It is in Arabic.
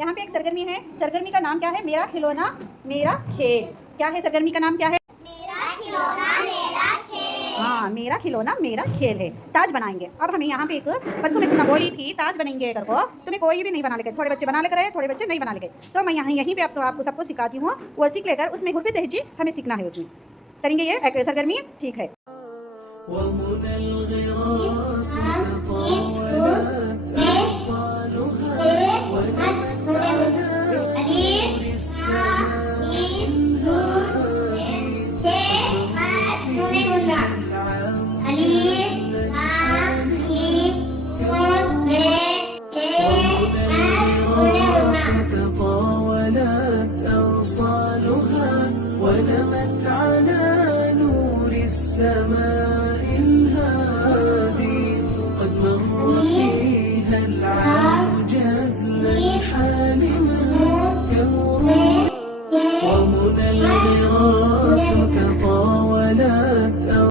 यहाँ पे एक सरगर्मी है। सरगर्मी का नाम क्या है? मेरा खिलौना मेरा खेल। क्या है सरगर्मी का नाम? क्या है? मेरा खिलौना मेरा खेल। हाँ, मेरा खिलौना मेरा खेल है। ताज बनाएंगे। अब हमें यहाँ पे एक परसों में तुमने बोली थी ताज बनेंगे कर को, तुम्हें कोई भी नहीं बना लेके, थोड़े बच्चे बना लेकर थोड़े बच्चे नहीं बना लेके, तो मैं यहाँ यहीं पे अब तो आपको सबको सिखाती हूँ। वो सीख लेकर उसमें हुर्फ तहजी हमें सीखना है, उसमें करेंगे ये सरगर्मी। ठीक है। وهنا الغراس تطاولت أغصانها ونمت على نور السماء تطاولت أغصانها ونمت على نور السماء الهادي قد مر فيها العام جذلا حالما كالروح وهنا الغراس تطاولت